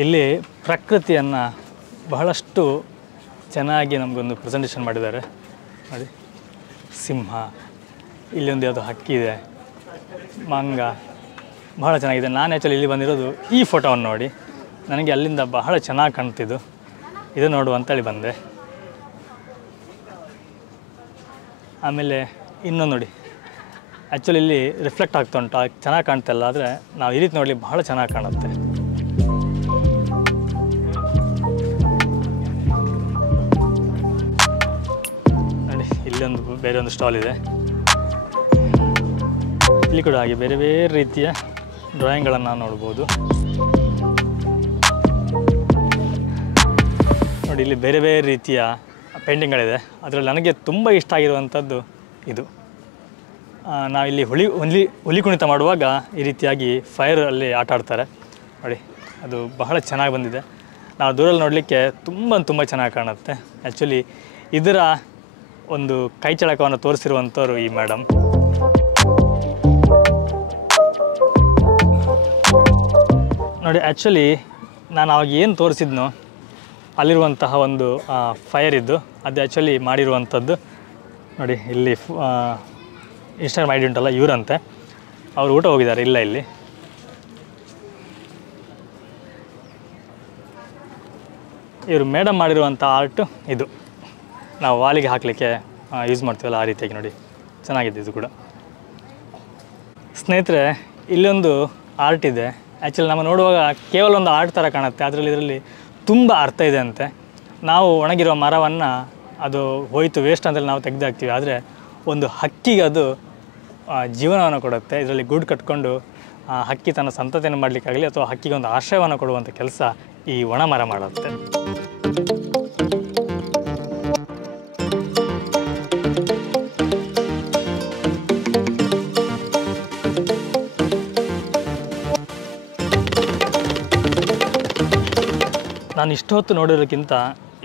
ಇಲ್ಲಿ ಪ್ರಕೃತಿಯನ್ನು ಬಹಳಷ್ಟು ಚೆನ್ನಾಗಿ ನಮಗೊಂದು ಪ್ರೆಸೆಂಟೇಷನ್ ಮಾಡಿದ್ದಾರೆ ನೋಡಿ. ಸಿಂಹ, ಇಲ್ಲಿ ಒಂದು ಯಾವುದೋ ಹಕ್ಕಿ ಇದೆ, ಮಂಗ, ಬಹಳ ಚೆನ್ನಾಗಿದೆ. ನಾನು ಆ್ಯಕ್ಚುಲಿ ಇಲ್ಲಿ ಬಂದಿರೋದು ಈ ಫೋಟೋವನ್ನು ನೋಡಿ ನನಗೆ ಅಲ್ಲಿಂದ ಬಹಳ ಚೆನ್ನಾಗಿ ಕಾಣ್ತಿದ್ದು, ಇದು ನೋಡು ಅಂತೇಳಿ ಬಂದೆ. ಆಮೇಲೆ ಇನ್ನೊಂದು ನೋಡಿ, ಆ್ಯಕ್ಚುಲಿ ಇಲ್ಲಿ ರಿಫ್ಲೆಕ್ಟ್ ಆಗ್ತಾ ಉಂಟು, ಚೆನ್ನಾಗಿ ಕಾಣ್ತಿಲ್ಲ, ಆದರೆ ನಾವು ಈ ರೀತಿ ನೋಡಲಿ ಬಹಳ ಚೆನ್ನಾಗಿ ಕಾಣುತ್ತೆ. ನೋಡಿ ಇಲ್ಲೊಂದು ಬೇರೆ ಒಂದು ಸ್ಟಾಲ್ ಇದೆ, ಇಲ್ಲಿ ಕೂಡ ಹಾಗೆ ಬೇರೆ ಬೇರೆ ರೀತಿಯ ಡ್ರಾಯಿಂಗ್ಗಳನ್ನು ನೋಡ್ಬೋದು. ನೋಡಿ ಇಲ್ಲಿ ಬೇರೆ ಬೇರೆ ರೀತಿಯ ಪೇಂಟಿಂಗ್ಗಳಿದೆ. ಅದರಲ್ಲಿ ನನಗೆ ತುಂಬ ಇಷ್ಟ ಆಗಿರುವಂಥದ್ದು ಇದು. ನಾವಿಲ್ಲಿ ಹುಲಿ ಕುಣಿತ ಮಾಡುವಾಗ ಈ ರೀತಿಯಾಗಿ ಫೈರಲ್ಲಿ ಆಟ ಆಡ್ತಾರೆ ನೋಡಿ, ಅದು ಬಹಳ ಚೆನ್ನಾಗಿ ಬಂದಿದೆ. ನಾವು ದೂರಲ್ಲಿ ನೋಡಲಿಕ್ಕೆ ತುಂಬ ಚೆನ್ನಾಗಿ ಕಾಣುತ್ತೆ. ಆ್ಯಕ್ಚುಲಿ ಇದರ ಒಂದು ಕೈ ಚಳಕವನ್ನು ತೋರಿಸಿರುವಂಥವ್ರು ಈ ಮೇಡಮ್. ನೋಡಿ ಆ್ಯಕ್ಚುಲಿ ನಾನು ಅವಾಗ ಏನು ತೋರಿಸಿದ್ನೋ ಅಲ್ಲಿರುವಂತಹ ಒಂದು ಫೈರ್ ಇದ್ದು ಅದು ಆ್ಯಕ್ಚುಲಿ ಮಾಡಿರುವಂಥದ್ದು ನೋಡಿ. ಇಲ್ಲಿ ಇನ್ಸ್ಟಾಗ್ರಾಮ್ ಐಡಿ ಉಂಟಲ್ಲ ಇವರಂತೆ, ಅವರು ಊಟ ಹೋಗಿದ್ದಾರೆ ಇಲ್ಲ ಇಲ್ಲಿ. ಇವರು ಮೇಡಮ್ ಮಾಡಿರುವಂಥ ಆರ್ಟು ಇದು, ನಾವು ವಾಲಿಗೆ ಹಾಕಲಿಕ್ಕೆ ಯೂಸ್ ಮಾಡ್ತೀವಲ್ಲ ಆ ರೀತಿಯಾಗಿ ನೋಡಿ, ಚೆನ್ನಾಗಿದೆ ಇದು ಕೂಡ. ಸ್ನೇಹಿತರೆ, ಇಲ್ಲೊಂದು ಆರ್ಟ್ ಇದೆ. ಆ್ಯಕ್ಚುಲಿ ನಮ್ಮ ನೋಡುವಾಗ ಕೇವಲ ಒಂದು ಆರ್ಟ್ ಥರ ಕಾಣುತ್ತೆ, ಇದರಲ್ಲಿ ತುಂಬ ಅರ್ಥ ಇದೆ ಅಂತೆ. ನಾವು ಒಣಗಿರುವ ಮರವನ್ನು ಅದು ಹೋಯಿತು ವೇಸ್ಟ್ ಅಂತೇಳಿ ನಾವು ತೆಗೆದಾಕ್ತೀವಿ, ಆದರೆ ಒಂದು ಹಕ್ಕಿಗೆ ಅದು ಜೀವನವನ್ನು ಕೊಡುತ್ತೆ. ಇದರಲ್ಲಿ ಗೂಡು ಕಟ್ಕೊಂಡು ಹಕ್ಕಿ ತನ್ನ ಸಂತತಿಯನ್ನು ಮಾಡಲಿಕ್ಕಾಗಲಿ ಅಥವಾ ಹಕ್ಕಿಗೆ ಒಂದು ಆಶ್ರಯವನ್ನು ಕೊಡುವಂಥ ಕೆಲಸ ಈ ಒಣ ಮರ ಮಾಡುತ್ತೆ. ನಾನು ಇಷ್ಟೊತ್ತು ನೋಡೋದಕ್ಕಿಂತ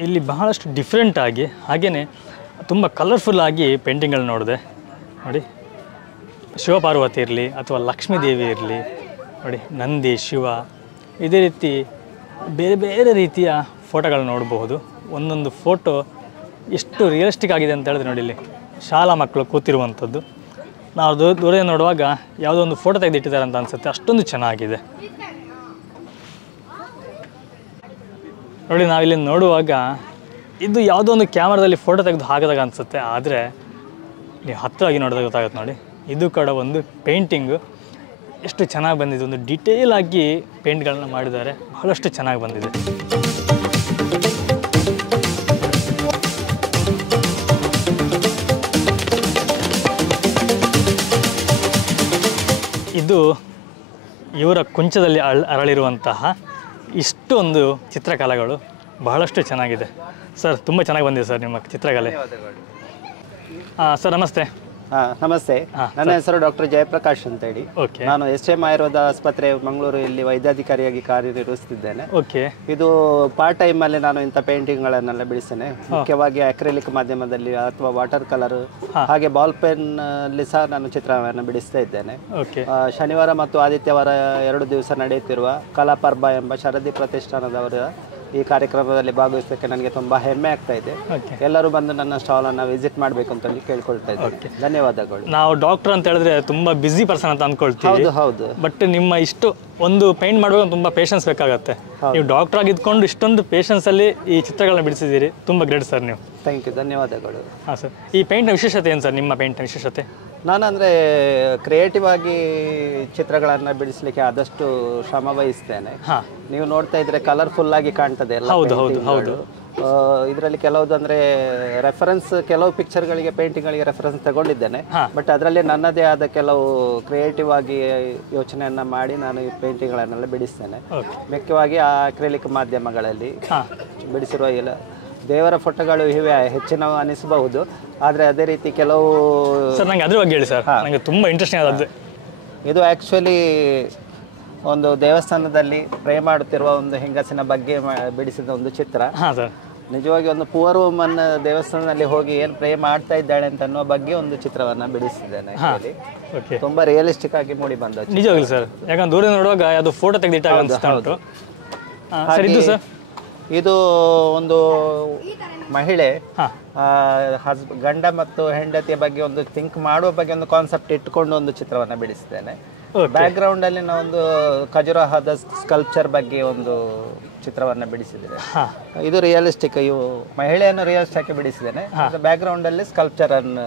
ಇಲ್ಲಿ ಬಹಳಷ್ಟು ಡಿಫ್ರೆಂಟಾಗಿ ಹಾಗೆಯೇ ತುಂಬ ಕಲರ್ಫುಲ್ಲಾಗಿ ಪೇಂಟಿಂಗ್ಗಳು ನೋಡಿದೆ ನೋಡಿ. ಶಿವಪಾರ್ವತಿ ಇರಲಿ ಅಥವಾ ಲಕ್ಷ್ಮೀ ದೇವಿ ಇರಲಿ ನೋಡಿ, ನಂದಿ, ಶಿವ, ಇದೇ ರೀತಿ ಬೇರೆ ಬೇರೆ ರೀತಿಯ ಫೋಟೋಗಳು ನೋಡಬಹುದು. ಒಂದೊಂದು ಫೋಟೋ ಎಷ್ಟು ರಿಯಲಿಸ್ಟಿಕ್ ಆಗಿದೆ ಅಂತ ಹೇಳಿದ್ರೆ ನೋಡಿ, ಇಲ್ಲಿ ಶಾಲಾ ಮಕ್ಕಳು ಕೂತಿರುವಂಥದ್ದು. ನಾವು ದೂರದಿಂದ ನೋಡುವಾಗ ಯಾವುದೋ ಒಂದು ಫೋಟೋ ತೆಗೆದಿಟ್ಟಿದ್ದಾರೆ ಅಂತ ಅನಿಸುತ್ತೆ, ಅಷ್ಟೊಂದು ಚೆನ್ನಾಗಿದೆ ನೋಡಿ. ನಾವಿಲ್ಲಿ ನೋಡುವಾಗ ಇದು ಯಾವುದೋ ಒಂದು ಕ್ಯಾಮ್ರಾದಲ್ಲಿ ಫೋಟೋ ತೆಗೆದು ಹಾಕಿದಾಗ ಅನಿಸುತ್ತೆ, ಆದರೆ ನೀವು ಹತ್ತಿರವಾಗಿ ನೋಡಿದಾಗ ಗೊತ್ತಾಗುತ್ತೆ ನೋಡಿ. ಇದು ಕೂಡ ಒಂದು ಪೇಂಟಿಂಗು ಎಷ್ಟು ಚೆನ್ನಾಗಿ ಬಂದಿದೆ, ಒಂದು ಡಿಟೇಲ್ ಆಗಿ ಪೇಂಟ್ಗಳನ್ನ ಮಾಡಿದ್ದಾರೆ, ಬಹಳಷ್ಟು ಚೆನ್ನಾಗಿ ಬಂದಿದೆ. ಇದು ಇವರ ಕುಂಚದಲ್ಲಿ ಅರಳಿರುವಂತಹ ಇಷ್ಟೊಂದು ಚಿತ್ರಕಲೆಗಳು ಬಹಳಷ್ಟು ಚೆನ್ನಾಗಿದೆ. ಸರ್ ತುಂಬ ಚೆನ್ನಾಗಿ ಬಂದಿದೆ ಸರ್ ನಿಮ್ಮ ಚಿತ್ರಕಲೆ. ಸರ್ ನಮಸ್ತೆ. ನಮಸ್ತೆ, ನನ್ನ ಹೆಸರು ಡಾಕ್ಟರ್ ಜಯಪ್ರಕಾಶ್ ಅಂತ ಹೇಳಿ. ನಾನು SM ಆಯುರ್ವೇದ ಆಸ್ಪತ್ರೆ ಮಂಗಳೂರು ಇಲ್ಲಿ ವೈದ್ಯಾಧಿಕಾರಿಯಾಗಿ ಕಾರ್ಯನಿರ್ವಹಿಸುತ್ತಿದ್ದೇನೆ. ಇದು ಪಾರ್ಟ್ ಟೈಮ್ ಅಲ್ಲಿ ನಾನು ಇಂಥ ಪೇಂಟಿಂಗ್ ಗಳನ್ನೆಲ್ಲ ಬಿಡಿಸ್ತೇನೆ. ಮುಖ್ಯವಾಗಿ ಅಕ್ರಿಲಿಕ್ ಮಾಧ್ಯಮದಲ್ಲಿ ಅಥವಾ ವಾಟರ್ ಕಲರ್ ಹಾಗೆ ಬಾಲ್ ಪೆನ್ ಅಲ್ಲಿ ಸಹ ನಾನು ಚಿತ್ರವನ್ನು ಬಿಡಿಸ್ತಾ ಇದ್ದೇನೆ. ಶನಿವಾರ ಮತ್ತು ಆದಿತ್ಯವಾರ 2 ದಿವಸ ನಡೆಯುತ್ತಿರುವ ಕಲಾಪರ್ಬ ಎಂಬ ಶರದಿ ಪ್ರತಿಷ್ಠಾನದವರ ಈ ಕಾರ್ಯಕ್ರಮದಲ್ಲಿ ಭಾಗವಹಿಸೋಕ್ಕೆ ನನಗೆ ತುಂಬಾ ಹೆಮ್ಮೆ ಆಗ್ತಾ ಇದೆ. ಎಲ್ಲರೂ ಬಂದು ನನ್ನ ಸ್ಟಾಲ್ ಅನ್ನು ವಿಸಿಟ್ ಮಾಡಬೇಕು ಅಂತ ಕೇಳ್ಕೊಳ್ತಾ ಇದ್ದೇನೆ. ಧನ್ಯವಾದಗಳು. ನಾವು ಡಾಕ್ಟರ್ ಅಂತ ಹೇಳಿದ್ರೆ ತುಂಬಾ ಬಿಸಿ ಪರ್ಸನ್ ಅಂತ ಅನ್ಕೊಳ್ತೀವಿ. ಹೌದು. ಬಟ್ ನಿಮ್ಮ ಇಷ್ಟು ಒಂದು ಪೇಂಟ್ ಮಾಡುವಾಗ ತುಂಬಾ ಪೇಷನ್ಸ್ ಬೇಕಾಗುತ್ತೆ. ನೀವು ಡಾಕ್ಟರ್ ಆಗಿ ಇದ್ಕೊಂಡು ಇಷ್ಟೊಂದು ಪೇಷನ್ಸ್ ಅಲ್ಲಿ ಈ ಚಿತ್ರಗಳನ್ನ ಬಿಡಿಸಿದ್ದೀರಿ, ತುಂಬಾ ಗ್ರೇಟ್ ಸರ್ ನೀವು. ಥ್ಯಾಂಕ್ ಯು, ಧನ್ಯವಾದಗಳು. ಹಾಂ ಸರ್, ಈ ಪೇಂಟ್ನ ವಿಶೇಷತೆ ಏನು ಸರ್? ನಿಮ್ಮ ಪೇಂಟ್ನ ವಿಶೇಷತೆ? ನಾನಂದರೆ ಕ್ರಿಯೇಟಿವ್ ಆಗಿ ಚಿತ್ರಗಳನ್ನು ಬಿಡಿಸಲಿಕ್ಕೆ ಆದಷ್ಟು ಶ್ರಮ ವಹಿಸ್ತೇನೆ. ನೀವು ನೋಡ್ತಾ ಇದ್ರೆ ಕಲರ್ಫುಲ್ ಆಗಿ ಕಾಣ್ತದೆ ಎಲ್ಲ. ಹೌದು. ಇದರಲ್ಲಿ ಕೆಲವುದು ಅಂದರೆ ರೆಫರೆನ್ಸ್, ಕೆಲವು ಪಿಕ್ಚರ್ಗಳಿಗೆ ಪೇಂಟಿಂಗ್ಗಳಿಗೆ ರೆಫರೆನ್ಸ್ ತಗೊಂಡಿದ್ದೇನೆ. ಬಟ್ ಅದರಲ್ಲಿ ನನ್ನದೇ ಆದ ಕೆಲವು ಕ್ರಿಯೇಟಿವ್ ಆಗಿ ಯೋಚನೆಯನ್ನು ಮಾಡಿ ನಾನು ಈ ಪೇಂಟಿಂಗ್ಗಳನ್ನೆಲ್ಲ ಬಿಡಿಸ್ತೇನೆ. ಮುಖ್ಯವಾಗಿ ಆ ಅಕ್ರಿಲಿಕ್ ಮಾಧ್ಯಮಗಳಲ್ಲಿ ಬಿಡಿಸಿರುವ ಎಲ್ಲ ದೇವರ ಫೋಟೋಗಳು ಇವೆ, ಹೆಚ್ಚಿನವು ಅನಿಸಬಹುದು. ಆದರೆ ಅದೇ ರೀತಿ ಕೆಲವು ಸರ್ ನಂಗೆ ಅದ್ರ ಬಗ್ಗೆ ಹೇಳಿ ಸರ್, ನನಗೆ ತುಂಬ ಇಂಟ್ರೆಸ್ಟಿಂಗ್ ಆದದ್ದು. ಇದು ಆ್ಯಕ್ಚುಲಿ ಒಂದು ದೇವಸ್ಥಾನದಲ್ಲಿ ಪ್ರೇ ಮಾಡುತ್ತಿರುವ ಒಂದು ಹೆಂಗಸಿನ ಬಗ್ಗೆ ಬಿಡಿಸಿದ ಒಂದು ಚಿತ್ರ. ನಿಜವಾಗಿ ಒಂದು ಪುವರ್ ವುಮನ್ ದೇವಸ್ಥಾನದಲ್ಲಿ ಹೋಗಿ ಏನು ಪ್ರೇ ಮಾಡ್ತಾ ಇದ್ದಾಳೆ ಅಂತ ಅನ್ನೋ ಬಗ್ಗೆ ಒಂದು ಚಿತ್ರವನ್ನು ಬಿಡಿಸಿದ್ದೇನೆ. ತುಂಬಾ ರಿಯಲಿಸ್ಟಿಕ್ ಆಗಿ ಮೂಡಿ ಬಂದ ನಿಜವಾಗ್ಲಿ ಸರ್. ಯಾಕಂದ್ರೆ ದೂರ ನೋಡುವಾಗ ಅದು ಫೋಟೋ ತೆಗೆದಿಟ್ಟಾಗ ಅನಿಸ್ತಾ ಉಂಟು. ಇದು ಒಂದು ಮಹಿಳೆ ಗಂಡ ಮತ್ತು ಹೆಂಡತಿಯ ಬಗ್ಗೆ ಒಂದು ಥಿಂಕ್ ಮಾಡುವ ಬಗ್ಗೆ ಒಂದು ಕಾನ್ಸೆಪ್ಟ್ ಇಟ್ಕೊಂಡು ಒಂದು ಚಿತ್ರವನ್ನು ಬಿಡಿಸಿದ್ದೇನೆ. ಬ್ಯಾಕ್ ಗ್ರೌಂಡ್ ಅಲ್ಲಿ ನಾವು ಒಂದು ಖಜುರಾಹದ ಸ್ಕಲ್ಪ್ಚರ್ ಬಗ್ಗೆ ಒಂದು ಚಿತ್ರವನ್ನು ಬಿಡಿಸಿದ್ದೇನೆ. ಇದು ರಿಯಲಿಸ್ಟಿಕ್, ಇವು ಮಹಿಳೆಯನ್ನು ರಿಯಲಿಸ್ಟಿಕ್ ಆಗಿ ಬಿಡಿಸಿದ್ದೇನೆ. ಬ್ಯಾಕ್ ಗ್ರೌಂಡ್ ಅಲ್ಲಿ ಸ್ಕಲ್ಪ್ಚರ್ ಅನ್ನು.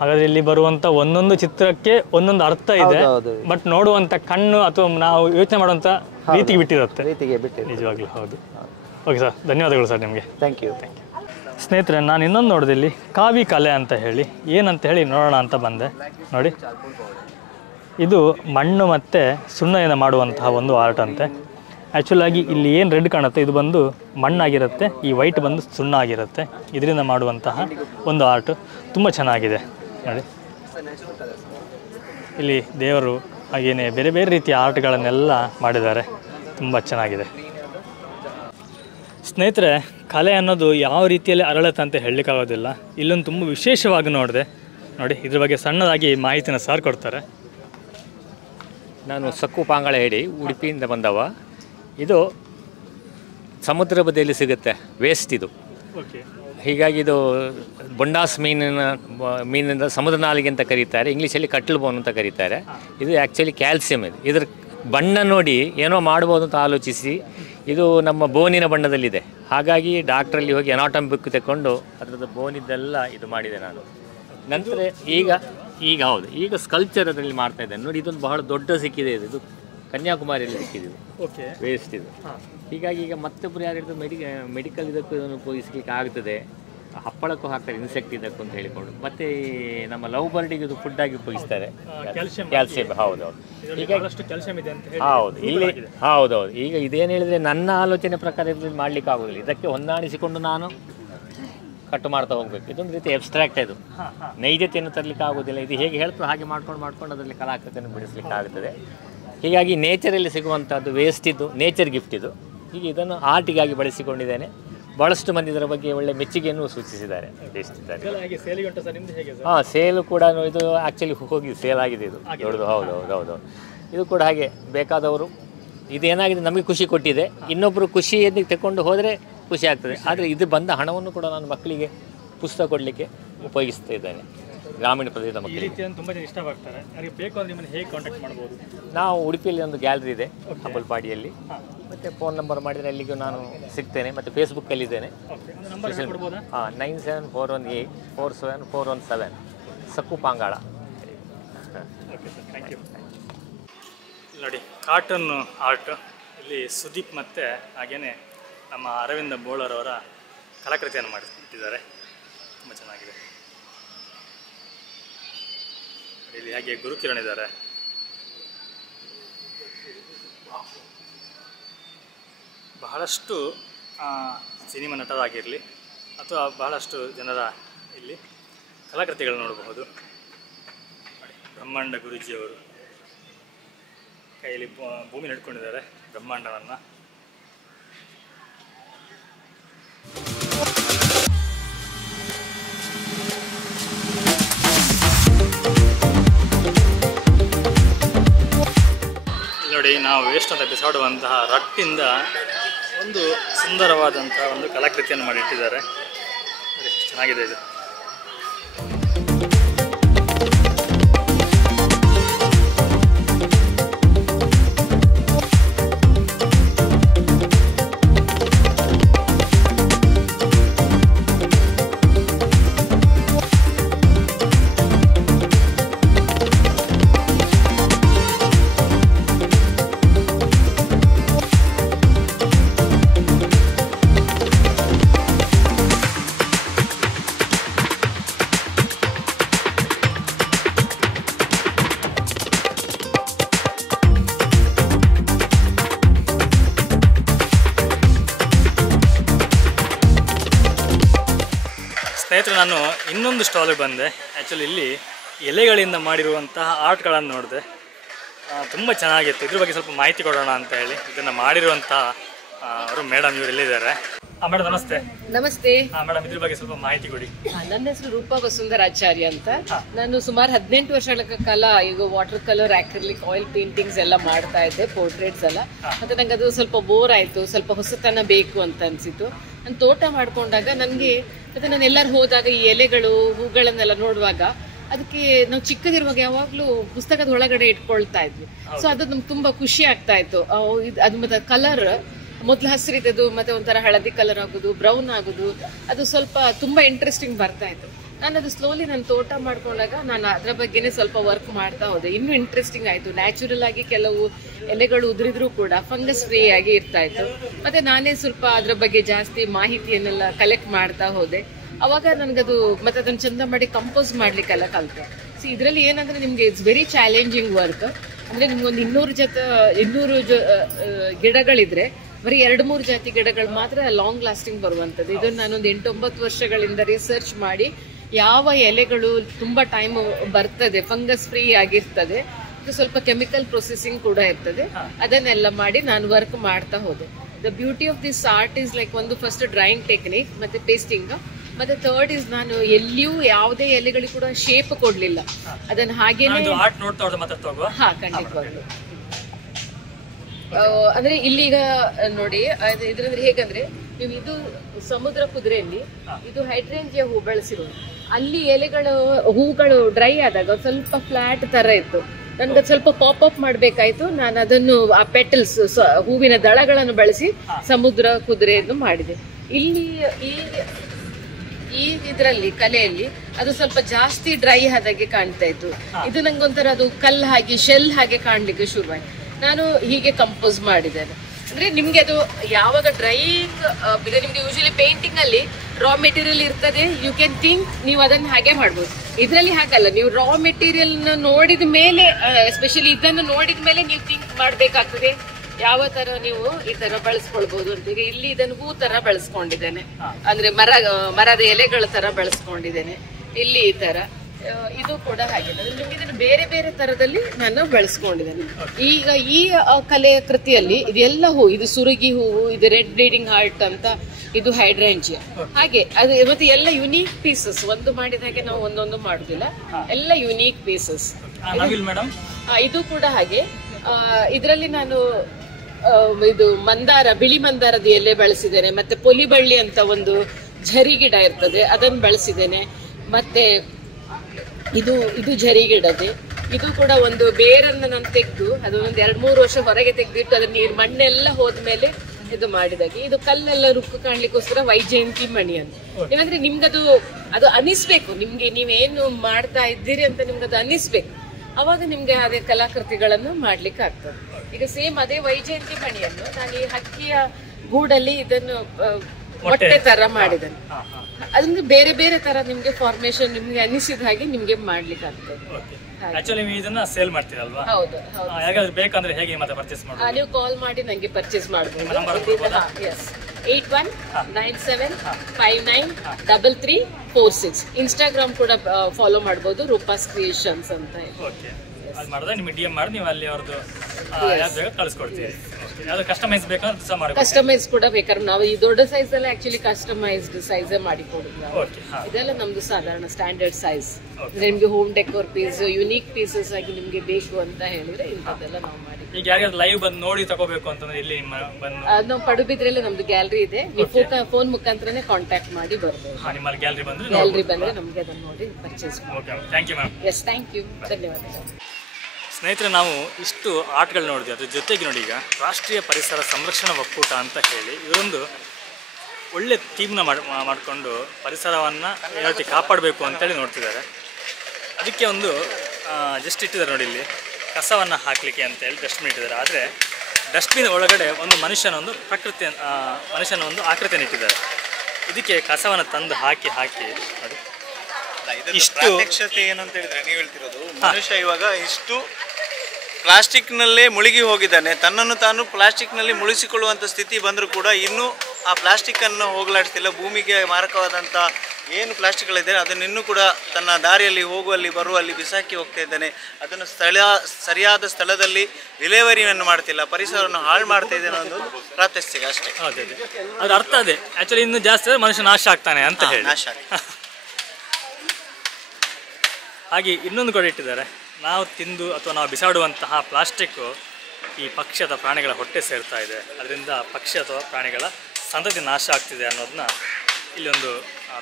ಹಾಗಾದ್ರೆ ಇಲ್ಲಿ ಬರುವಂತ ಒಂದೊಂದು ಚಿತ್ರಕ್ಕೆ ಒಂದೊಂದು ಅರ್ಥ ಇದೆ, ಬಟ್ ನೋಡುವಂತ ಕಣ್ಣು ಅಥವಾ ನಾವು ಯೋಚನೆ ಮಾಡುವಂತ ರೀತಿಗೆ ಬಿಟ್ಟಿರುತ್ತೆ. ನಿಜವಾಗ್ಲೂ ಹೌದು. ಓಕೆ ಸರ್, ಧನ್ಯವಾದಗಳು ಸರ್ ನಿಮಗೆ. Thank you. ಸ್ನೇಹಿತರೆ, ನಾನು ಇನ್ನೊಂದು ನೋಡಿದೆ ಇಲ್ಲಿ ಕಾವಿ ಕಲೆ ಅಂತ ಹೇಳಿ, ಏನಂತ ಹೇಳಿ ನೋಡೋಣ ಅಂತ ಬಂದೆ. ನೋಡಿ, ಇದು ಮಣ್ಣು ಮತ್ತು ಸುಣ್ಣದಿಂದ ಮಾಡುವಂತಹ ಒಂದು ಆರ್ಟ್ ಅಂತೆ. ಆ್ಯಕ್ಚುಲಾಗಿ ಇಲ್ಲಿ ಏನು ರೆಡ್ ಕಾಣುತ್ತೆ ಇದು ಬಂದು ಮಣ್ಣಾಗಿರುತ್ತೆ, ಈ ವೈಟ್ ಬಂದು ಸುಣ್ಣ ಆಗಿರುತ್ತೆ. ಇದರಿಂದ ಮಾಡುವಂತಹ ಒಂದು ಆರ್ಟ್ ತುಂಬ ಚೆನ್ನಾಗಿದೆ. ನೋಡಿ, ಇಲ್ಲಿ ದೇವರು ಹಾಗೆಯೇ ಬೇರೆ ಬೇರೆ ರೀತಿಯ ಆರ್ಟ್ಗಳನ್ನೆಲ್ಲ ಮಾಡಿದ್ದಾರೆ, ತುಂಬ ಚೆನ್ನಾಗಿದೆ. ಸ್ನೇಹಿತರೆ, ಕಲೆ ಅನ್ನೋದು ಯಾವ ರೀತಿಯಲ್ಲಿ ಅರಳುತ್ತೆ ಅಂತ ಹೇಳಲಿಕ್ಕಾಗೋದಿಲ್ಲ. ಇಲ್ಲೊಂದು ತುಂಬ ವಿಶೇಷವಾಗಿ ನೋಡಿದೆ. ನೋಡಿ, ಇದ್ರ ಬಗ್ಗೆ ಸಣ್ಣದಾಗಿ ಮಾಹಿತಿನ ಸಾರ್ ಕೊಡ್ತಾರೆ. ನಾನು ಸಕ್ಕು ಪಾಂಗಾಳ ಹೇಳಿ ಉಡುಪಿಯಿಂದ ಬಂದವ. ಇದು ಸಮುದ್ರ ಬದಿಯಲ್ಲಿ ಸಿಗುತ್ತೆ, ವೇಸ್ಟ್ ಇದು. ಹೀಗಾಗಿ ಇದು ಬೊಂಡಾಸ್ ಮೀನಿಂದ ಸಮುದ್ರ ನಾಲಿಗೆ ಅಂತ ಕರೀತಾರೆ, ಇಂಗ್ಲೀಷಲ್ಲಿ ಕಟ್ಲ್ ಬೋನ್ ಅಂತ ಕರೀತಾರೆ. ಇದು ಆ್ಯಕ್ಚುಲಿ ಕ್ಯಾಲ್ಸಿಯಂ. ಇದ್ರ ಬಣ್ಣ ನೋಡಿ ಏನೋ ಮಾಡ್ಬೋದು ಅಂತ ಆಲೋಚಿಸಿ, ಇದು ನಮ್ಮ ಬೋನಿನ ಬಣ್ಣದಲ್ಲಿದೆ. ಹಾಗಾಗಿ ಡಾಕ್ಟ್ರಲ್ಲಿ ಹೋಗಿ ಅನಾಟಮಿ ಬುಕ್ ತಗೊಂಡು ಅದರದ್ದು ಬೋನಿದ್ದೆಲ್ಲ ಇದು ಮಾಡಿದೆ ನಾನು. ನಂತರ ಈಗ ಹೌದು, ಈಗ ಸ್ಕಲ್ಪ್ಚರ್ ಅದರಲ್ಲಿ ಮಾಡ್ತಾ ಇದ್ದೇನೆ. ನೋಡಿ, ಇದೊಂದು ಬಹಳ ದೊಡ್ಡ ಸಿಕ್ಕಿದೆ. ಇದು ಕನ್ಯಾಕುಮಾರಿಯಲ್ಲಿ ಸಿಕ್ಕಿದೆ, ವೇಸ್ಟ್ ಇದು. ಹೀಗಾಗಿ ಈಗ ಮತ್ತೊಬ್ಬರು ಯಾರು ಹೇಳಿದ್ರು ಮೆಡಿಕಲ್ ಇದಕ್ಕೂ ಇದನ್ನು ಉಪಯೋಗಿಸಲಿಕ್ಕೆ ಆಗ್ತದೆ, ಹಪ್ಪಳಕ್ಕೂ ಹಾಕ್ತಾರೆ ಇನ್ಸೆಕ್ಟ್ ಇದಕ್ಕೂ ಅಂತ ಹೇಳಿಕೊಂಡು. ಮತ್ತು ನಮ್ಮ ಲವ್ ಬರ್ಡಿಗೆ ಇದು ಫುಡ್ ಆಗಿ ಉಪಯೋಗಿಸ್ತಾರೆ, ಕ್ಯಾಲ್ಸಿಯಂ. ಹೌದೌದು, ಹೌದು ಇಲ್ಲಿ ಹೌದೌದು. ಈಗ ಇದೇನು ಹೇಳಿದರೆ ನನ್ನ ಆಲೋಚನೆ ಪ್ರಕಾರ ಇದನ್ನು ಮಾಡಲಿಕ್ಕೆ ಆಗೋದಿಲ್ಲ. ಇದಕ್ಕೆ ಹೊಂದಾಣಿಸಿಕೊಂಡು ನಾನು ಕಟ್ಟು ಮಾಡ್ತಾ ಹೋಗ್ಬೇಕು. ಇದೊಂದು ರೀತಿ ಎಬ್ಸ್ಟ್ರಾಕ್ಟ್, ಇದು ನೈಜತೆಯನ್ನು ತರಲಿಕ್ಕೆ ಆಗೋದಿಲ್ಲ. ಇದು ಹೇಗೆ ಹೇಳ್ತದೆ ಹಾಗೆ ಮಾಡ್ಕೊಂಡು ಅದರಲ್ಲಿ ಕಲಾಕೃತಿಯನ್ನು ಬಿಡಿಸ್ಲಿಕ್ಕೆ ಆಗ್ತದೆ. ಹೀಗಾಗಿ ನೇಚರಲ್ಲಿ ಸಿಗುವಂಥದ್ದು ವೇಸ್ಟ್ ಇದು ನೇಚರ್ ಗಿಫ್ಟ್ ಇದು. ಹೀಗೆ ಇದನ್ನು ಆರ್ಟಿಗಾಗಿ ಬಳಸಿಕೊಂಡಿದ್ದೇನೆ. ಭಾಳಷ್ಟು ಮಂದಿ ಇದರ ಬಗ್ಗೆ ಒಳ್ಳೆ ಮೆಚ್ಚುಗೆಯನ್ನು ಸೂಚಿಸಿದ್ದಾರೆ, ತಿಳಿಸ್ತಿದ್ದಾರೆ. ಹಾಂ, ಸೇಲು ಕೂಡ ಇದು ಆ್ಯಕ್ಚುಲಿ ಹೋಗಿ ಸೇಲ್ ಆಗಿದೆ, ಇದು ದೊಡ್ಡದು. ಹೌದು. ಇದು ಕೂಡ ಹಾಗೆ ಬೇಕಾದವರು, ಇದೇನಾಗಿದೆ ನಮಗೆ ಖುಷಿ ಕೊಟ್ಟಿದೆ, ಇನ್ನೊಬ್ಬರು ಖುಷಿಯನ್ನು ತಗೊಂಡು ಹೋದರೆ ಖುಷಿ ಆಗ್ತದೆ. ಆದರೆ ಇದು ಬಂದ ಹಣವನ್ನು ಕೂಡ ನಾನು ಮಕ್ಕಳಿಗೆ ಪುಸ್ತಕ ಕೊಡಲಿಕ್ಕೆ ಉಪಯೋಗಿಸ್ತಾ ಇದ್ದೇನೆ, ಗ್ರಾಮೀಣ ಪ್ರದೇಶದ ಮಕ್ಕಳಿಗೆ. ತುಂಬ ಜನ ಇಷ್ಟಪಡ್ತಾರೆ. ಅವರಿಗೆ ಬೇಕು ಅಂದರೆ ನಿಮ್ಮನ್ನು ಹೇಗೆ ಕಾಂಟ್ಯಾಕ್ಟ್ ಮಾಡ್ಬೋದು? ನಾವು ಉಡುಪಿಯಲ್ಲಿ ಒಂದು ಗ್ಯಾಲರಿ ಇದೆ, ಹಬ್ಬಲ್ಪಾಡಿಯಲ್ಲಿ. ಮತ್ತು ಫೋನ್ ನಂಬರ್ ಮಾಡಿದರೆ ಅಲ್ಲಿಗೂ ನಾನು ಸಿಗ್ತೇನೆ. ಮತ್ತು ಫೇಸ್ಬುಕ್ಕಲ್ಲಿದ್ದೇನೆ. ಹಾಂ, 9741847417 ಸಕ್ಕು ಪಾಂಗಾಳ. ನೋಡಿ, ಕಾರ್ಟೂನ್ ಆರ್ಟ್ ಇಲ್ಲಿ ಸುದೀಪ್ ಮತ್ತು ಹಾಗೆಯೇ ನಮ್ಮ ಅರವಿಂದ ಬೋಳರವರ ಕಲಾಕೃತಿಯನ್ನು ಮಾಡಿಟ್ಟಿದ್ದಾರೆ, ತುಂಬ ಚೆನ್ನಾಗಿದೆ. ಇಲ್ಲಿ ಹಾಗೆ ಗುರುಕಿರಣ್ ಇದ್ದಾರೆ. ಬಹಳಷ್ಟು ಸಿನಿಮಾ ನಟರಾಗಿರಲಿ ಅಥವಾ ಬಹಳಷ್ಟು ಜನರ ಇಲ್ಲಿ ಕಲಾಕೃತಿಗಳು ನೋಡಬಹುದು. ಬ್ರಹ್ಮಾಂಡ ಗುರೂಜಿಯವರು ಕೈಯಲ್ಲಿ ಭೂಮಿ ನಡ್ಕೊಂಡಿದ್ದಾರೆ ಬ್ರಹ್ಮಾಂಡವನ್ನು. ನೋಡಿ, ನಾವು ವೇಸ್ಟ್ ಅಂತ ಬಿಸಾಡುವಂತಹ ರಟ್ಟಿಂದ ಒಂದು ಸುಂದರವಾದಂತಹ ಒಂದು ಕಲಾಕೃತಿಯನ್ನು ಮಾಡಿಟ್ಟಿದ್ದಾರೆ. ಚೆನ್ನಾಗಿದೆ ಇದು. ಸ್ನೇಹಿತರೆ, ನಾನು ಇನ್ನೊಂದು ಸ್ಟಾಲಿಗೆ ಬಂದೆ. ಆ್ಯಕ್ಚುಲಿ ಇಲ್ಲಿ ಎಲೆಗಳಿಂದ ಮಾಡಿರುವಂತಹ ಆರ್ಟ್ಗಳನ್ನು ನೋಡಿದೆ, ತುಂಬ ಚೆನ್ನಾಗಿತ್ತು. ಇದ್ರ ಬಗ್ಗೆ ಸ್ವಲ್ಪ ಮಾಹಿತಿ ಕೊಡೋಣ ಅಂತ ಹೇಳಿ ಇದನ್ನು ಮಾಡಿರುವಂತಹ ಅವರು ಮೇಡಮ್ ಇವರು ಎಲ್ಲಿದ್ದಾರೆ. ಮೇಡಮ್ ನಮಸ್ತೆ. ನಮಸ್ತೆ ಮೇಡಮ್, ಇದ್ರ ಬಗ್ಗೆ ಸ್ವಲ್ಪ ಮಾಹಿತಿ ಕೊಡಿ. ನನ್ನ ಹೆಸರು ರೂಪಾ ವಸುಂಧರಾಚಾರ್ಯ ಅಂತ. ನಾನು ಸುಮಾರು 18 ವರ್ಷಗಳ ಕಾಲ ಈಗ water colour, acrylic, oil paintings ಎಲ್ಲ ಮಾಡ್ತಾ ಇದ್ದೆ, ಪೋರ್ಟ್ರೇಟ್ಸ್ ಎಲ್ಲ. ಮತ್ತೆ ನಂಗೆ ಅದು ಸ್ವಲ್ಪ ಬೋರ್ ಆಯಿತು, ಸ್ವಲ್ಪ ಹೊಸತನ ಬೇಕು ಅಂತ ಅನಿಸಿತು. ನಾನು ತೋಟ ಮಾಡ್ಕೊಂಡಾಗ ನನಗೆ ಮತ್ತೆ ನಾನು ಎಲ್ಲರೂ ಹೋದಾಗ ಈ ಎಲೆಗಳು ಹೂಗಳನ್ನೆಲ್ಲ ನೋಡುವಾಗ ಅದಕ್ಕೆ ನಾವು ಚಿಕ್ಕದಿರುವಾಗ ಯಾವಾಗಲೂ ಪುಸ್ತಕದ ಒಳಗಡೆ ಇಟ್ಕೊಳ್ತಾ ಇದ್ವಿ. ಸೊ ಅದು ನಮ್ಗೆ ತುಂಬಾ ಖುಷಿ ಆಗ್ತಾ ಇತ್ತು. ಅದು ಮತ್ತೆ ಕಲರ್ ಮೊದಲು ಹಸಿರಿದ್ದದು ಮತ್ತೆ ಒಂಥರ ಹಳದಿ ಕಲರ್ ಆಗೋದು, ಬ್ರೌನ್ ಆಗೋದು, ಅದು ಸ್ವಲ್ಪ ತುಂಬಾ ಇಂಟ್ರೆಸ್ಟಿಂಗ್ ಬರ್ತಾ ಇತ್ತು. ನಾನು ಅದು ಸ್ಲೋಲಿ ನಾನು ತೋಟ ಮಾಡ್ಕೊಂಡಾಗ ನಾನು ಅದರ ಬಗ್ಗೆನೇ ಸ್ವಲ್ಪ ವರ್ಕ್ ಮಾಡ್ತಾ ಹೋದೆ. ಇನ್ನೂ ಇಂಟ್ರೆಸ್ಟಿಂಗ್ ಆಯಿತು. ನ್ಯಾಚುರಲ್ ಆಗಿ ಕೆಲವು ಎಲೆಗಳು ಉದುರಿದ್ರೂ ಕೂಡ ಫಂಗಸ್ ಫ್ರೀ ಆಗಿ ಇರ್ತಾ ಇತ್ತು. ಮತ್ತೆ ನಾನೇ ಸ್ವಲ್ಪ ಅದರ ಬಗ್ಗೆ ಜಾಸ್ತಿ ಮಾಹಿತಿಯನ್ನೆಲ್ಲ ಕಲೆಕ್ಟ್ ಮಾಡ್ತಾ ಹೋದೆ. ಅವಾಗ ನನಗದು ಮತ್ತೆ ಅದನ್ನು ಚಂದ ಮಾಡಿ ಕಂಪೋಸ್ ಮಾಡ್ಲಿಕ್ಕೆಲ್ಲ ಕಲಿತೆ. ಸೊ ಇದರಲ್ಲಿ ಏನಂದ್ರೆ ನಿಮಗೆ ಇಟ್ಸ್ ವೆರಿ ಚಾಲೆಂಜಿಂಗ್ ವರ್ಕ್. ಅಂದರೆ ನಿಮ್ಗೊಂದು 200 ಗಿಡಗಳಿದ್ರೆ ಬರೀ 2-3 ಜಾತಿ ಗಿಡಗಳು ಮಾತ್ರ ಲಾಂಗ್ ಲಾಸ್ಟಿಂಗ್ ಬರುವಂಥದ್ದು. ಇದನ್ನು ನಾನೊಂದು 8-9 ವರ್ಷಗಳಿಂದ ರಿಸರ್ಚ್ ಮಾಡಿ ಯಾವ ಎಲೆಗಳು ತುಂಬ ಟೈಮ್ ಬರ್ತದೆ, ಫಂಗಸ್ ಫ್ರೀ ಆಗಿರ್ತದೆ, ಸ್ವಲ್ಪ ಕೆಮಿಕಲ್ ಪ್ರೊಸೆಸಿಂಗ್ ಕೂಡ ಇರ್ತದೆ, ಅದನ್ನೆಲ್ಲ ಮಾಡಿ ನಾನು ವರ್ಕ್ ಮಾಡ್ತಾ ಹೋದೆ. The beauty of this art is like ಒಂದು ಫಸ್ಟ್ ಡ್ರಾಯಿಂಗ್ ಟೆಕ್ನಿಕ್, ಮತ್ತೆ ಪೇಸ್ಟಿಂಗ್, ಮತ್ತೆ ಥರ್ಡ್ ಇಸ್ ನಾನು ಎಲ್ಲಿಯೂ ಯಾವುದೇ ಎಲೆಗಳಿಗೆ ಕೂಡ ಶೇಪ್ ಕೊಡ್ಲಿಲ್ಲ. ಅದನ್ನ ಹಾಗೇನೆ ಖಂಡಿತವಾಗ್ಲು ಅಂದ್ರೆ ಇಲ್ಲಿಗ ನೋಡಿ ಇದ್ರಂದ್ರೆ ಹೇಗಂದ್ರೆ ನೀವು ಇದು ಸಮುದ್ರ ಕುದುರೆಯಲ್ಲಿ ಇದು ಹೈಡ್ರೇಂಜಿಯಾ ಹೂ ಬೆಳೆಸಿರೋದು. ಅಲ್ಲಿ ಎಲೆಗಳು ಹೂಗಳು ಡ್ರೈ ಆದಾಗ ಸ್ವಲ್ಪ ಫ್ಲಾಟ್ ತರ ಇತ್ತು. ನನ್ಗೆ ಸ್ವಲ್ಪ ಪಾಪ್ ಅಪ್ ಮಾಡ್ಬೇಕಾಯ್ತು. ನಾನು ಅದನ್ನು ಆ ಪೆಟಲ್ಸ್ ಹೂವಿನ ದಳಗಳನ್ನು ಬಳಸಿ ಸಮುದ್ರ ಕುದುರೆಯನ್ನು ಮಾಡಿದೆ. ಇಲ್ಲಿ ಈ ಇದರಲ್ಲಿ ಕಲೆಯಲ್ಲಿ ಅದು ಸ್ವಲ್ಪ ಜಾಸ್ತಿ ಡ್ರೈ ಆದಾಗೆ ಕಾಣ್ತಾ ಇತ್ತು. ಇದು ನಂಗೊಂಥರ ಅದು ಕಲ್ಲು ಹಾಗೆ ಶೆಲ್ ಹಾಗೆ ಕಾಣ್ಲಿಕ್ಕೆ ಶುರುವಾಯ್ತು. ನಾನು ಹೀಗೆ ಕಂಪೋಸ್ ಮಾಡಿದ್ದೇನೆ. ಅಂದ್ರೆ ನಿಮ್ಗೆ ಅದು ಯಾವಾಗ ಡ್ರೈಯಿಂಗ್ ಈಗ ನಿಮ್ಗೆ ಯೂಶಲಿ ಪೇಂಟಿಂಗ್ ಅಲ್ಲಿ ರಾ ಮೆಟೀರಿಯಲ್ ಇರ್ತದೆ, ಯು ಕ್ಯಾನ್ ಥಿಂಕ್ ನೀವು ಅದನ್ನ ಹಾಗೆ ಮಾಡ್ಬೋದು. ಇದರಲ್ಲಿ ಹಾಗಲ್ಲ, ನೀವು ರಾ ಮೆಟೀರಿಯಲ್ ನೋಡಿದ ಮೇಲೆ, ಎಸ್ಪೆಷಲಿ ಇದನ್ನು ನೋಡಿದ ಮೇಲೆ ನೀವು ಥಿಂಕ್ ಮಾಡ್ಬೇಕಾಗ್ತದೆ ಯಾವ ತರ ನೀವು ಈ ತರ ಬಳಸ್ಕೊಳ್ಬಹುದು ಅಂತ. ಈಗ ಇಲ್ಲಿ ಇದನ್ನು ಹೂ ತರ ಬಳಸ್ಕೊಂಡಿದ್ದೇನೆ, ಅಂದ್ರೆ ಮರದ ಎಲೆಗಳ ತರ ಬಳಸ್ಕೊಂಡಿದ್ದೇನೆ. ಇಲ್ಲಿ ಈ ತರ ಇದು ಕೂಡ ಹಾಗೆ ನಿಮ್ಗೆ ಇದನ್ನು ಬೇರೆ ಬೇರೆ ತರದಲ್ಲಿ ನಾನು ಬಳಸ್ಕೊಂಡಿದ್ದೇನೆ. ಈಗ ಈ ಕಲೆಯ ಕೃತಿಯಲ್ಲಿ ಇದೆಲ್ಲ ಹೂ, ಇದು ಸುರಗಿ ಹೂವು, ಇದು ರೆಡ್ ಬ್ಲೀಡಿಂಗ್ ಹಾರ್ಟ್ ಅಂತ, ಇದು ಹೈಡ್ರೇಂಜಿಯಾ, ಹಾಗೆ ಅದು ಮತ್ತೆ ಎಲ್ಲ ಯುನೀಕ್ ಪೀಸಸ್. ಒಂದು ಮಾಡಿದ ಹಾಗೆ ನಾವು ಒಂದೊಂದು ಮಾಡುದಿಲ್ಲ, ಎಲ್ಲ ಯುನೀಕ್ ಪೀಸಸ್. ಇದು ಕೂಡ ಹಾಗೆ. ಇದರಲ್ಲಿ ನಾನು ಇದು ಮಂದಾರ, ಬಿಳಿ ಮಂದಾರದ ಎಲೆ ಬಳಸಿದ್ದೇನೆ. ಮತ್ತೆ ಪೊಲಿಬಳ್ಳಿ ಅಂತ ಒಂದು ಝರಿ ಗಿಡ ಇರ್ತದೆ, ಅದನ್ನು ಬಳಸಿದ್ದೇನೆ. ಮತ್ತೆ ಇದು ಝರಿ ಗಿಡದೆ. ಇದು ಕೂಡ ಒಂದು ಬೇರನ್ನು ನಾನು ತೆಗೆದು ಅದು ಒಂದು 2-3 ವರ್ಷ ಹೊರಗೆ ತೆಗೆದಿಟ್ಟು ಅದ್ರ ನೀರು ಮಣ್ಣೆಲ್ಲ ಹೋದ್ಮೇಲೆ ಇದು ಮಾಡಿದಾಗೆ. ಇದು ಕಲ್ಲೆಲ್ಲ ರುಕ್ಕು ಕಾಣ್ಲಿಕ್ಕೋಸ್ಕರ ವೈಜಯಂತಿ ಮಣಿ ಅಂತ. ನೀವಂದ್ರೆ ನಿಮ್ಗದು ಅನಿಸ್ಬೇಕು, ನಿಮ್ಗೆ ನೀವೇನು ಮಾಡ್ತಾ ಇದ್ದೀರಿ ಅಂತ ನಿಮ್ಗದು ಅನಿಸ್ಬೇಕು. ಅವಾಗ ನಿಮ್ಗೆ ಅದೇ ಕಲಾಕೃತಿಗಳನ್ನು ಮಾಡ್ಲಿಕ್ಕೆ ಆಗ್ತದೆ. ಈಗ ಸೇಮ್ ಅದೇ ವೈಜಯಂತಿ ಮಣಿಯನ್ನು ನಾನು ಈ ಹಕ್ಕಿಯ ಗೂಡಲ್ಲಿ ಇದನ್ನು ಮೊಟ್ಟೆ ತರ ಮಾಡಿದ್ದೇನೆ. ಅದನ್ನ ಬೇರೆ ಬೇರೆ ತರ ನಿಮ್ಗೆ ಫಾರ್ಮೇಶನ್ ನಿಮ್ಗೆ ಅನಿಸಿದ ಹಾಗೆ ನಿಮ್ಗೆ ಮಾಡ್ಲಿಕ್ಕೆ ಆಗ್ತದೆ. ನೀವು ಕಾಲ್ ಮಾಡಿ ನಂಗೆ ಪರ್ಚೇಸ್ ಮಾಡಬಹುದು. 8197593346. ಇನ್ಸ್ಟಾಗ್ರಾಮ್ ಕೂಡ ಫಾಲೋ ಮಾಡಬಹುದು, ರೂಪಾಸ್ ಕ್ರಿಯೇಷನ್ಸ್ ಅಂತ. ಕಸ್ಟಮೈಸ್ ಕೂಡ ಬೇಕಾದ್ರೆ ನಾವು ಈ ದೊಡ್ಡ ಸೈಜ್ ಅಲ್ಲಿ ಆಕ್ಚುಲಿ ಕಸ್ಟಮೈಸ್ಡ್ ಸೈಜ್ ಮಾಡಿ ಕೊಡುದು. ಇದೆಲ್ಲ ನಮ್ದು ಸಾಧಾರಣ ಸ್ಟ್ಯಾಂಡರ್ಡ್ ಸೈಜ್. ನಿಮ್ಗೆ home decor piece, unique pieces ಆಗಿ ನಿಮ್ಗೆ ಬೇಕು ಅಂತ ಹೇಳಿದ್ರೆ ಇಂಥದ್ದೆಲ್ಲ ನಾವು ಮಾಡಿ. ಲೈವ್ ಬಂದು ನೋಡಿ ತಗೋಬೇಕು ಅಂತಂದ್ರೆ ಇಲ್ಲಿ ನಾವು ಪಡುಬಿದ್ರಲ್ಲಿ ನಮ್ದು ಗ್ಯಾಲರಿ ಇದೆ. ನೀವು ಫೋನ್ ಮುಖಾಂತರನೇ ಕಾಂಟ್ಯಾಕ್ಟ್ ಮಾಡಿ ಬರ್ಬೋದು. ಗ್ಯಾಲರಿ ಬಂದ್ರೆ ನಮ್ಗೆ ಅದನ್ನ ನೋಡಿ ಪರ್ಚೇಸ್ ಮಾಡಿ. ಎಸ್, ಥ್ಯಾಂಕ್ ಯು, ಧನ್ಯವಾದಗಳು. ಸ್ನೇಹಿತರೆ, ನಾವು ಇಷ್ಟು ಆರ್ಟ್ಗಳು ನೋಡಿದ್ವಿ. ಅದ್ರ ಜೊತೆಗೆ ನೋಡಿ, ಈಗ ರಾಷ್ಟ್ರೀಯ ಪರಿಸರ ಸಂರಕ್ಷಣಾ ಒಕ್ಕೂಟ ಅಂತ ಹೇಳಿ ಇವರೊಂದು ಒಳ್ಳೆ ಥೀಮ್ನ ಮಾಡಿಕೊಂಡು ಪರಿಸರವನ್ನು ಯಾವ ರೀತಿ ಕಾಪಾಡಬೇಕು ಅಂತೇಳಿ ನೋಡ್ತಿದ್ದಾರೆ. ಅದಕ್ಕೆ ಒಂದು ಜಸ್ಟ್ ಇಟ್ಟಿದ್ದಾರೆ ನೋಡಿ, ಇಲ್ಲಿ ಕಸವನ್ನು ಹಾಕಲಿಕ್ಕೆ ಅಂತೇಳಿ ಡಸ್ಟ್ಬಿನ್ ಇಟ್ಟಿದ್ದಾರೆ. ಆದರೆ ಡಸ್ಟ್ಬಿನ್ ಒಳಗಡೆ ಒಂದು ಮನುಷ್ಯನ ಒಂದು ಆಕೃತಿಯನ್ನು ಇಟ್ಟಿದ್ದಾರೆ. ಇದಕ್ಕೆ ಕಸವನ್ನು ತಂದು ಹಾಕಿ ನೋಡಿ. ಇಷ್ಟು ಅಧ್ಯಕ್ಷತೆ ಏನಂತ ಹೇಳಿದ್ರೆ ನೀವು ಹೇಳ್ತಿರೋದು, ಮನುಷ್ಯ ಇವಾಗ ಇಷ್ಟು ಪ್ಲಾಸ್ಟಿಕ್ನಲ್ಲೇ ಮುಳುಗಿ ಹೋಗಿದ್ದಾನೆ. ತನ್ನನ್ನು ತಾನು ಪ್ಲಾಸ್ಟಿಕ್ನಲ್ಲಿ ಮುಳುಗಿಸಿಕೊಳ್ಳುವಂಥ ಸ್ಥಿತಿ ಬಂದರೂ ಕೂಡ ಇನ್ನೂ ಆ ಪ್ಲಾಸ್ಟಿಕ್ಕನ್ನು ಹೋಗಲಾಡಿಸ್ತಿಲ್ಲ. ಭೂಮಿಗೆ ಮಾರಕವಾದಂಥ ಏನು ಪ್ಲಾಸ್ಟಿಕ್ಗಳಿದೆ ಅದನ್ನು ಇನ್ನೂ ಕೂಡ ತನ್ನ ದಾರಿಯಲ್ಲಿ ಹೋಗುವಲ್ಲಿ ಬರುವಲ್ಲಿ ಬಿಸಾಕಿ ಹೋಗ್ತಾ ಇದ್ದಾನೆ. ಅದನ್ನು ಸರಿಯಾದ ಸ್ಥಳದಲ್ಲಿ ವಿಲೇವಾರಿಯನ್ನು ಮಾಡ್ತಿಲ್ಲ, ಪರಿಸರವನ್ನು ಹಾಳು ಮಾಡ್ತಾ ಇದ್ದಾನೆ ಅನ್ನೋದು ಪ್ರಾತ್ಯಕ್ಷಿಕ ಅಷ್ಟೇ. ಅದೇ ಅದ್ರ ಅರ್ಥ ಅದೇ ಆ್ಯಕ್ಚುಲಿ ಇನ್ನೂ ಜಾಸ್ತಿ ಮನುಷ್ಯ ನಾಶ ಆಗ್ತಾನೆ ಅಂತ ಹೇಳಿ. ನಾಶ ಹಾಗೆ ಇನ್ನೊಂದು ಕೂಡ ಇಟ್ಟಿದ್ದಾರೆ, ನಾವು ತಿಂದು ಅಥವಾ ನಾವು ಬಿಸಾಡುವಂತಹ ಪ್ಲಾಸ್ಟಿಕ್ಕು ಈ ಪಕ್ಷಿ ಅಥವಾ ಪ್ರಾಣಿಗಳ ಹೊಟ್ಟೆ ಸೇರ್ತಾ ಇದೆ, ಅದರಿಂದ ಪಕ್ಷಿ ಅಥವಾ ಪ್ರಾಣಿಗಳ ಸಂತತಿ ನಾಶ ಆಗ್ತಿದೆ ಅನ್ನೋದನ್ನ ಇಲ್ಲೊಂದು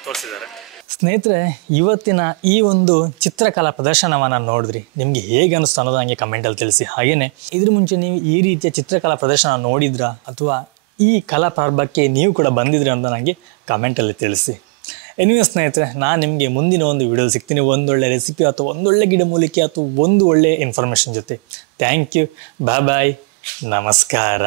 ತೋರಿಸಿದ್ದಾರೆ. ಸ್ನೇಹಿತರೆ, ಇವತ್ತಿನ ಈ ಒಂದು ಚಿತ್ರಕಲಾ ಪ್ರದರ್ಶನವನ್ನು ನೋಡಿದ್ರಿ, ನಿಮಗೆ ಹೇಗೆ ಅನಿಸ್ತು ಅನ್ನೋದು ನನಗೆ ಕಮೆಂಟಲ್ಲಿ ತಿಳಿಸಿ. ಹಾಗೆಯೇ ಇದ್ರ ಮುಂಚೆ ನೀವು ಈ ರೀತಿಯ ಚಿತ್ರಕಲಾ ಪ್ರದರ್ಶನ ನೋಡಿದ್ರಾ ಅಥವಾ ಈ ಕಲಾ ಪ್ರಾರಂಭಕ್ಕೆ ನೀವು ಕೂಡ ಬಂದಿದ್ರಿ ಅಂತ ನನಗೆ ಕಮೆಂಟಲ್ಲಿ ತಿಳಿಸಿ. ಎನಿವೆ ಸ್ನೇಹಿತರೆ, ನಾನು ನಿಮಗೆ ಮುಂದಿನ ಒಂದು ವಿಡಿಯೋ ಸಿಗ್ತೀನಿ ಒಂದೊಳ್ಳೆ ರೆಸಿಪಿ ಅಥವಾ ಒಂದೊಳ್ಳೆ ಗಿಡಮೂಲಿಕೆ ಅಥವಾ ಒಂದು ಒಳ್ಳೆ ಇನ್ಫಾರ್ಮೇಷನ್ ಜೊತೆ. ಥ್ಯಾಂಕ್ ಯು, ಬಾಯ್ ಬಾಯ್, ನಮಸ್ಕಾರ.